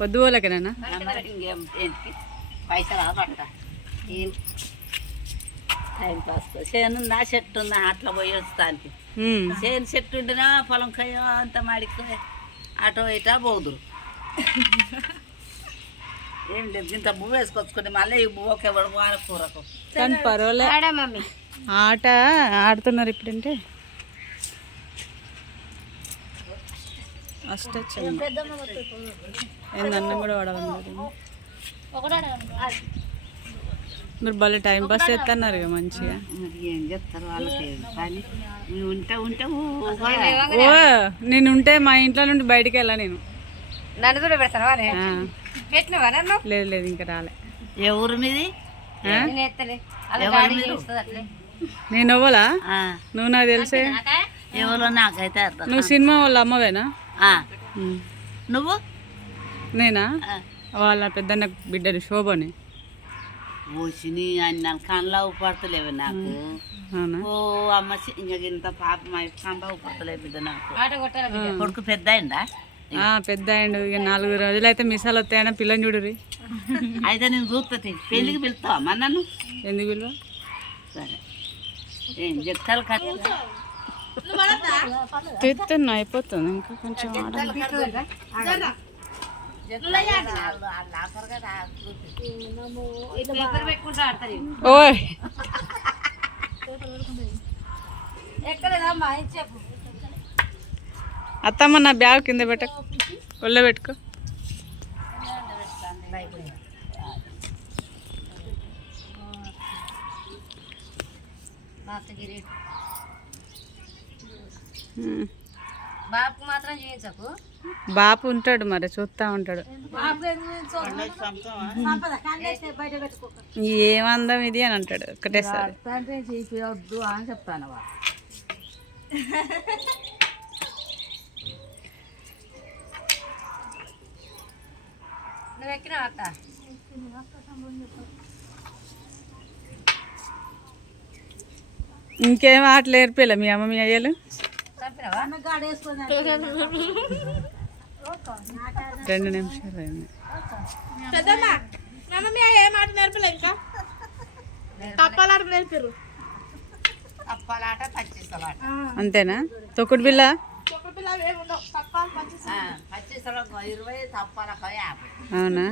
పొద్దు ఏంటి? పైసలు పడతా ఏం టైం పాస్ చేను నా చెట్టు ఉందా అట్లా పోయి వస్తానికి. చేను చెట్టు ఉండినా పొలం కయ్యో అంత మాడికి అటో ఇటా పోదురు. ఏం లేదు ఇంత బువ్వ వేసుకొచ్చుకుంటే మళ్ళీ ఈ బువ్వకి ఎవడు కూరకు? కానీ పర్వాలే. మమ్మీ? ఆట ఆడుతున్నారు ఇప్పుడంటే. అష్టచ్చమ్మ ఏందన్నం కూడా వాడాలి మీరు భలే టైం పాస్ చేస్తున్నారు ఇక మంచిగా. మరి ఏం చెప్తారు వాళ్ళకి? ఉంటే ఉంటే. ఓ నేను ఉంటే మా ఇంట్లో నుండి బయటికి వెళ్ళా నేను. నన్ను కూడా పెడతావా పెట్టినవా నన్ను? లేదు లేదు ఇంకా రాలే. ఏ ఊరు మీది? నేను ఎత్తలే. అలా ఎవరు గాడి మీరు? చేస్తుంది అట్లే. నేను అవ్వలా ఆ, నువ్వు నాకు తెలిసే? ఎవరో నాకైతే అర్థం నువ్వు సినిమా వాళ్ళ అమ్మవేనా. నువ్వు? నేనా? వాళ్ళ పెద్దన్న బిడ్డని శోభని. ఓసిని అన్ని కళ్ళ పడతలేవు నాకు. ఓ అమ్మ చి- ఇంక ఇంత పాప మా కంబ పడతలేదు బిడ్డ నాకు. ఆట కొట్టారా కొడుకు పెద్ద అయిందా ఆ, పెద్ద అయ్యిండు ఇక నాలుగు రోజులు అయితే మిసాలు వస్తాయని పిల్లని చూడురి అయితే నేను చూస్తుంది పెళ్ళికి పిలుస్తావా అమ్మ నన్ను? ఎందుకు విలువ సరే. ఏం చెప్తారు కదా తెస్తున్నా అయిపోతుంది ఇంకా కొంచెం. ఓయ్ అత్తమ్మ నా బ్యాగ్ కింద పెట్ట ఒళ్ళో పెట్టుకో. మాతగిరి. బాబుకు మాత్రం చేయించకు. బాపు ఉంటాడు మరి చూస్తా ఉంటాడు. ఏమందం ఇది అని అంటాడు ఒకటేసారి అంటే చేపియొద్దు అని చెప్తాను నువ్వు అత్త ఇంకేం ఆటలు నేర్పిలే మీ అమ్మ మీ అయ్యలు? రెండు నిమిషాలు అయింది. తప్పాలాట పచ్చిసలాట. అంతేనా? తొక్కుడు బిల్ల అవునా?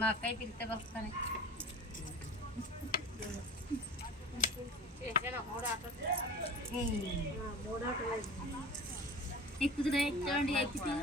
మా అక్కయ్య పిలిస్తే పలుకుతానే ఎక్కుతున్నా ఎక్కుతామండి ఎక్కితే